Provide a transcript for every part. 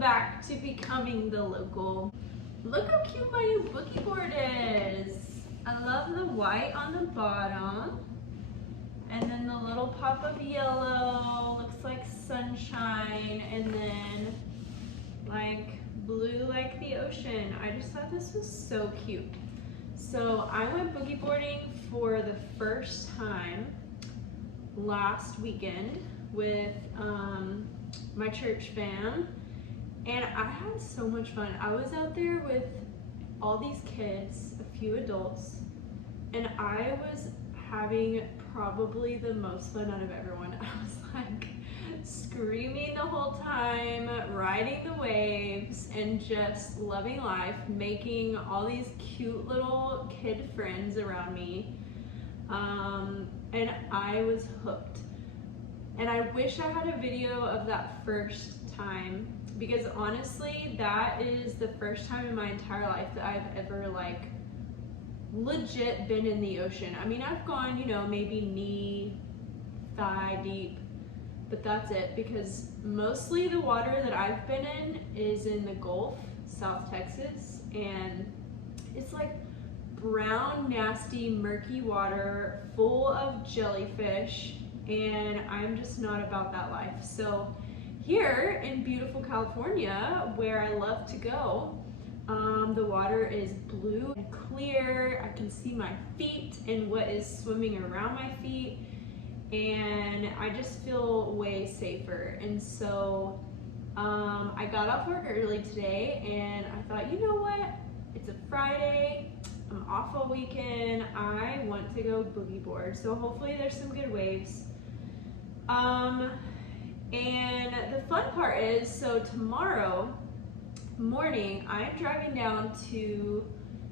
Welcome back to Becoming the Local. Look how cute my new boogie board is. I love the white on the bottom. And then the little pop of yellow, looks like sunshine. And then like blue like the ocean. I just thought this was so cute. So I went boogie boarding for the first time last weekend with my church fam, and I had so much fun. I was out there with all these kids, a few adults, and I was having probably the most fun out of everyone. I was like screaming the whole time, riding the waves, and just loving life, making all these cute little kid friends around me, and I was hooked. And I wish I had a video of that first time, because honestly, that is the first time in my entire life that I've ever like legit been in the ocean. I mean, I've gone, you know, maybe knee, thigh deep, but that's it, because mostly the water that I've been in is in the Gulf, South Texas, and it's like brown, nasty, murky water full of jellyfish, and I'm just not about that life. So here in beautiful California, where I love to go, the water is blue and clear. I can see my feet and what is swimming around my feet, and I just feel way safer. And so I got off work early today, and I thought, you know what? It's a Friday. I'm off all weekend. I want to go boogie board. So hopefully there's some good waves. And the fun part is, so tomorrow morning, I'm driving down to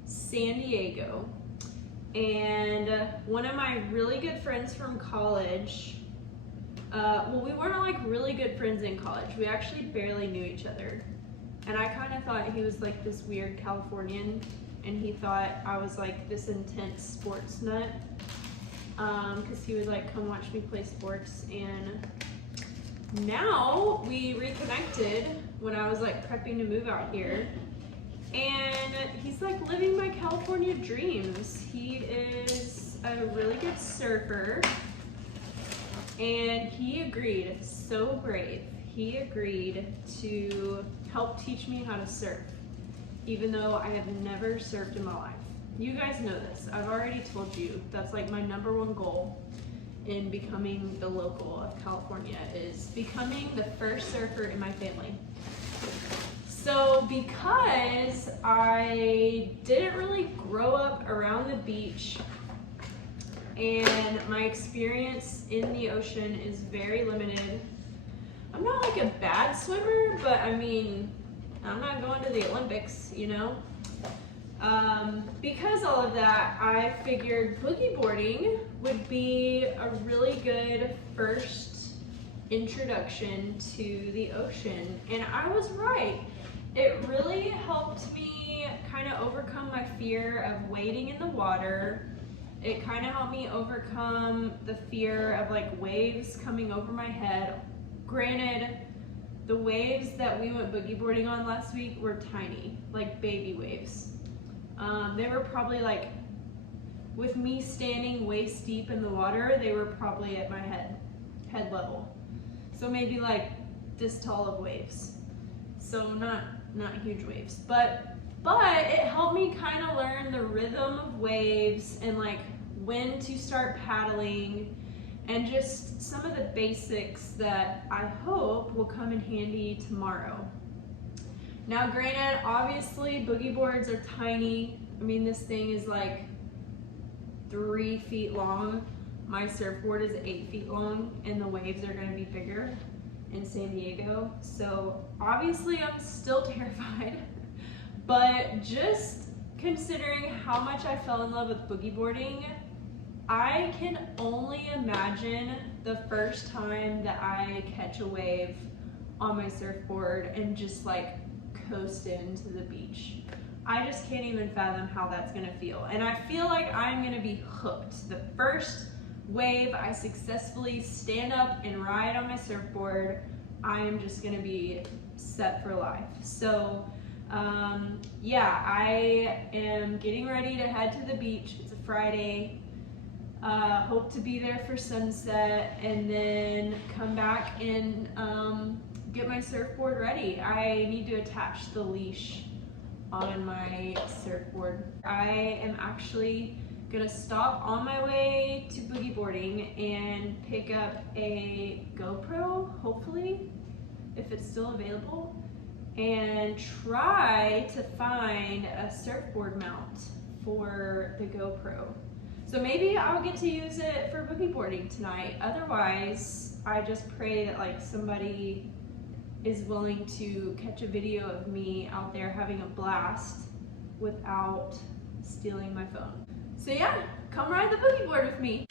San Diego, and one of my really good friends from college, well, we weren't like really good friends in college. We actually barely knew each other. And I kind of thought he was like this weird Californian, and he thought I was like this intense sports nut, because he would like come watch me play sports. And now we reconnected when I was like prepping to move out here, and he's like living my California dreams. He is a really good surfer, and he agreed, so brave, he agreed to help teach me how to surf, even though I have never surfed in my life. You guys know this. I've already told you that's like my #1 goal in becoming the local of California, is becoming the first surfer in my family. So because I didn't really grow up around the beach, and my experience in the ocean is very limited. I'm not like a bad swimmer, but I mean, I'm not going to the Olympics, you know? Because all of that, I figured boogie boarding would be a really good first introduction to the ocean. And I was right. It really helped me kind of overcome my fear of wading in the water. It kind of helped me overcome the fear of like waves coming over my head. Granted, the waves that we went boogie boarding on last week were tiny, like baby waves. They were probably like, with me standing waist deep in the water, they were probably at my head level. So maybe like this tall of waves. So not huge waves, but it helped me kind of learn the rhythm of waves and like when to start paddling, and just some of the basics that I hope will come in handy tomorrow. Now granted, obviously boogie boards are tiny. I mean, this thing is like 3 feet long. My surfboard is 8 feet long, and the waves are gonna be bigger in San Diego. So obviously I'm still terrified, but just considering how much I fell in love with boogie boarding, I can only imagine the first time that I catch a wave on my surfboard and just like coast into the beach. I just can't even fathom how that's gonna feel. And I feel like I'm gonna be hooked. The first wave I successfully stand up and ride on my surfboard, I am just gonna be set for life. So yeah, I am getting ready to head to the beach. It's a Friday. Hope to be there for sunset and then come back and get my surfboard ready. I need to attach the leash on my surfboard. I am actually gonna stop on my way to boogie boarding and pick up a GoPro, hopefully, if it's still available, and try to find a surfboard mount for the GoPro. So maybe I'll get to use it for boogie boarding tonight. Otherwise, I just pray that like somebody is willing to catch a video of me out there having a blast without stealing my phone. So yeah, come ride the boogie board with me.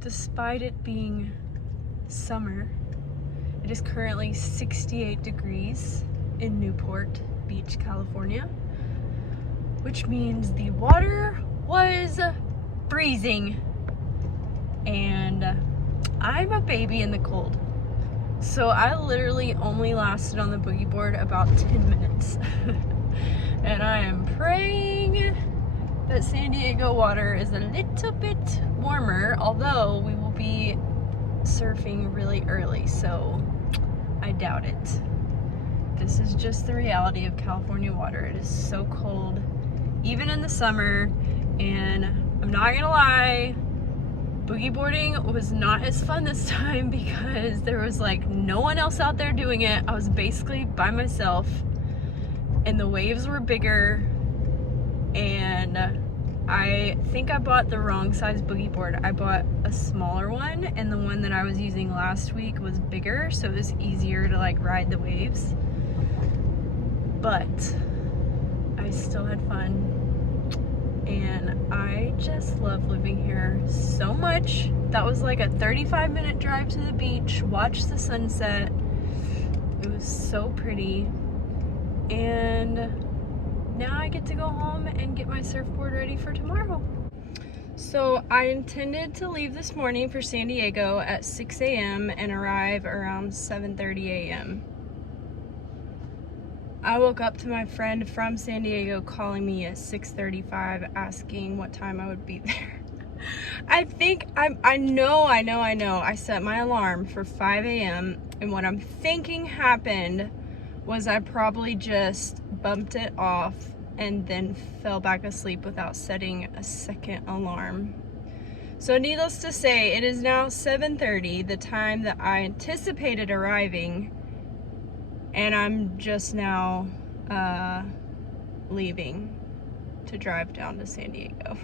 Despite it being summer, it is currently 68 degrees in Newport Beach, California, which means the water was freezing and I'm a baby in the cold. So I literally only lasted on the boogie board about 10 minutes. And I am praying that San Diego water is a little bit warmer, although we will be surfing really early, so I doubt it. This is just the reality of California water. It is so cold, even in the summer, and I'm not gonna lie, boogie boarding was not as fun this time because there was like no one else out there doing it. I was basically by myself, and the waves were bigger, and I think I bought the wrong size boogie board. I bought a smaller one, and the one that I was using last week was bigger, so it was easier to like ride the waves. But I still had fun, and I just love living here so much. That was like a 35-minute drive to the beach, watch the sunset. It was so pretty, and now I get to go home and get my surfboard ready for tomorrow. So I intended to leave this morning for San Diego at 6 a.m. and arrive around 7:30 a.m. I woke up to my friend from San Diego calling me at 6:35 asking what time I would be there. I know. I set my alarm for 5 a.m. and what I'm thinking happened was I probably just bumped it off and then fell back asleep without setting a second alarm. So needless to say, it is now 7:30, the time that I anticipated arriving, and I'm just now leaving to drive down to San Diego.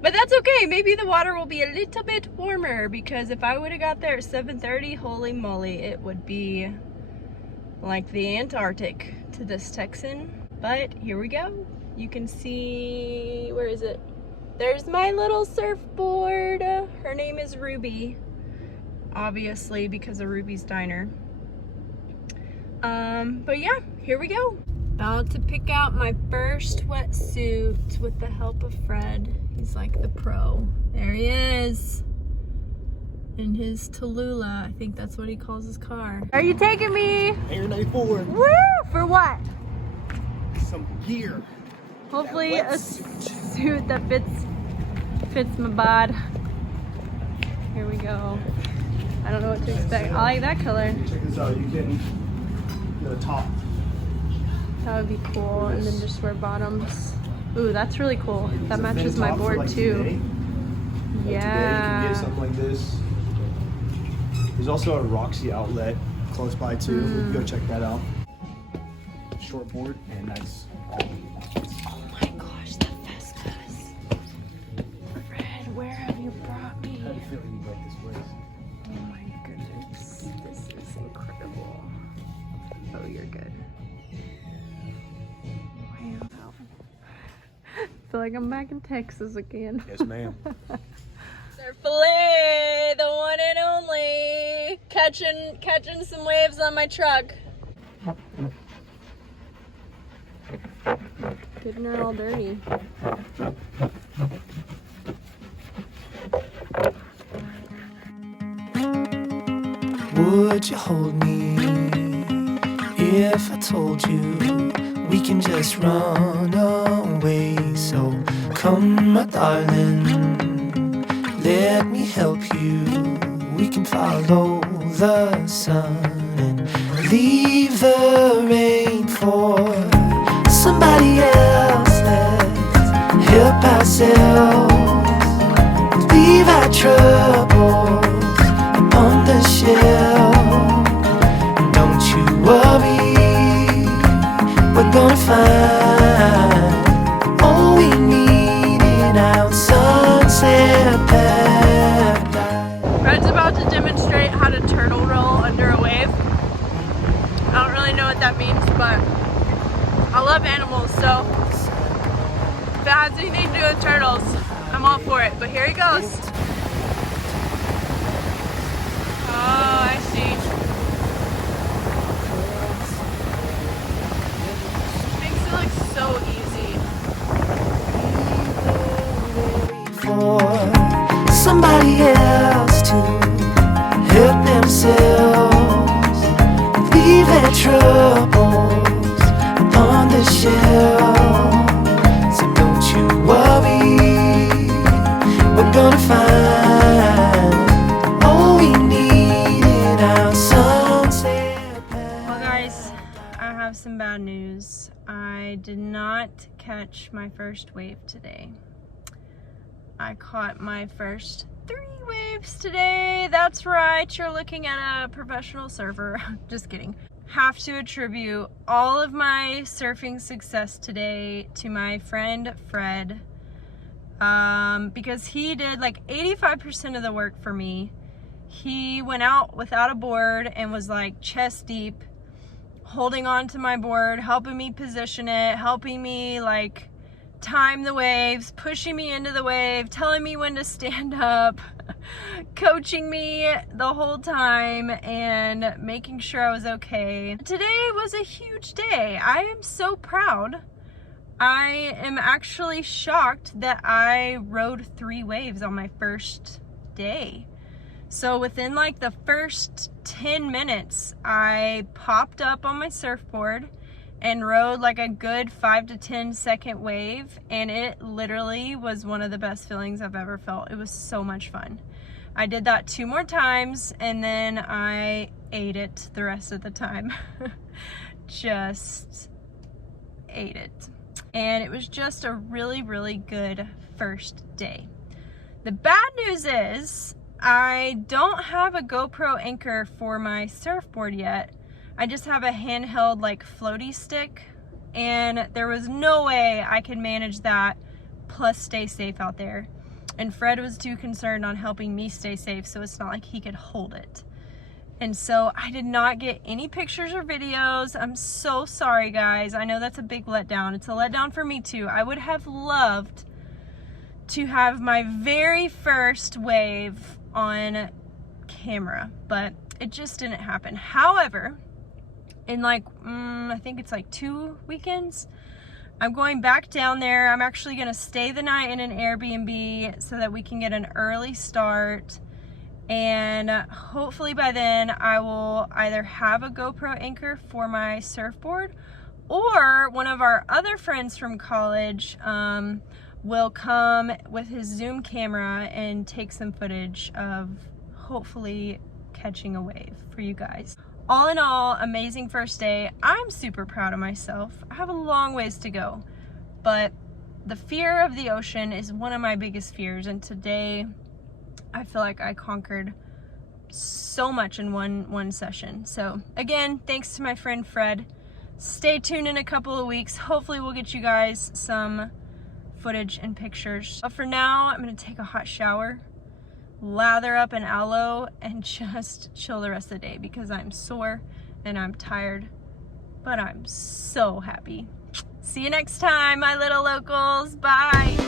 But that's okay, maybe the water will be a little bit warmer, because if I would have got there at 7:30, holy moly, it would be like the Antarctic to this Texan. But here we go. You can see, where is it? There's my little surfboard. Her name is Ruby, obviously because of Ruby's Diner. But yeah, here we go. About to pick out my first wetsuit with the help of Phred. He's like the pro. There he is. In his Tallulah, I think that's what he calls his car. Are you taking me? Air 94. Woo! For what? Some gear. Hopefully a suit that fits my bod. Here we go. I don't know what to expect. I like that color. Check this out. You can get a top. That would be cool. And then just wear bottoms. Ooh, that's really cool. That It's a matches thin my top for, board like, too. today. Like today, you can get something like this. There's also a Roxy outlet close by too. Go check that out. Short board, and that's all. Oh my gosh, the Fescas. Phred, where have you brought me? I had a feeling you'd like this place. Oh my goodness, this is incredible. Oh, you're good. Wow. I feel like I'm back in Texas again. Yes, ma'am. Surffila, the one and only. Catching some waves on my truck. Getting her all dirty. Would you hold me if I told you we can just run away? So come, my darling, let me help you. We can follow the sun and leave the rain for somebody else. Let's help ourselves, leave our troubles on the shelf. Don't you worry, we're gonna find all we need in our sunset paradise. Phred's about to demonstrate how to turtle roll under a wave. I don't really know what that means, but I love animals, so if it has anything to do with turtles, I'm all for it. But here he goes. Oh, I see. Makes it look so easy. For somebody else to help themselves, leave their troubles on the shelf. So don't you worry, we're gonna find all we need in our sunset. Well guys, I have some bad news. I did not catch my first wave today. I caught my first 3 waves today. That's right, you're looking at a professional surfer. Just kidding. Have to attribute all of my surfing success today to my friend Phred, because he did like 85% of the work for me. He went out without a board and was like chest deep, holding on to my board, helping me position it, helping me like time the waves, pushing me into the wave, telling me when to stand up, coaching me the whole time and making sure I was okay. Today was a huge day. I am so proud. I am actually shocked that I rode 3 waves on my first day. So within like the first 10 minutes, I popped up on my surfboard and rode like a good 5 to 10 second wave, and it literally was one of the best feelings I've ever felt. It was so much fun. I did that 2 more times and then I ate it the rest of the time. Just ate it. And it was just a really, really good first day. The bad news is I don't have a GoPro anchor for my surfboard yet. I just have a handheld like floaty stick, and there was no way I could manage that plus stay safe out there. And Phred was too concerned on helping me stay safe, so it's not like he could hold it. And so I did not get any pictures or videos. I'm so sorry, guys. I know that's a big letdown. It's a letdown for me too. I would have loved to have my very first wave on camera, but it just didn't happen. However, in like, I think it's like 2 weekends. I'm going back down there. I'm actually gonna stay the night in an Airbnb so that we can get an early start. And hopefully by then I will either have a GoPro anchor for my surfboard, or one of our other friends from college will come with his Zoom camera and take some footage of hopefully catching a wave for you guys. All in all, amazing first day. I'm super proud of myself. I have a long ways to go, but the fear of the ocean is one of my biggest fears, and today I feel like I conquered so much in one session. So again, thanks to my friend Phred. Stay tuned in a couple of weeks. Hopefully we'll get you guys some footage and pictures. But for now, I'm gonna take a hot shower, lather up in aloe, and just chill the rest of the day because I'm sore and I'm tired, but I'm so happy. See you next time, my little locals. Bye.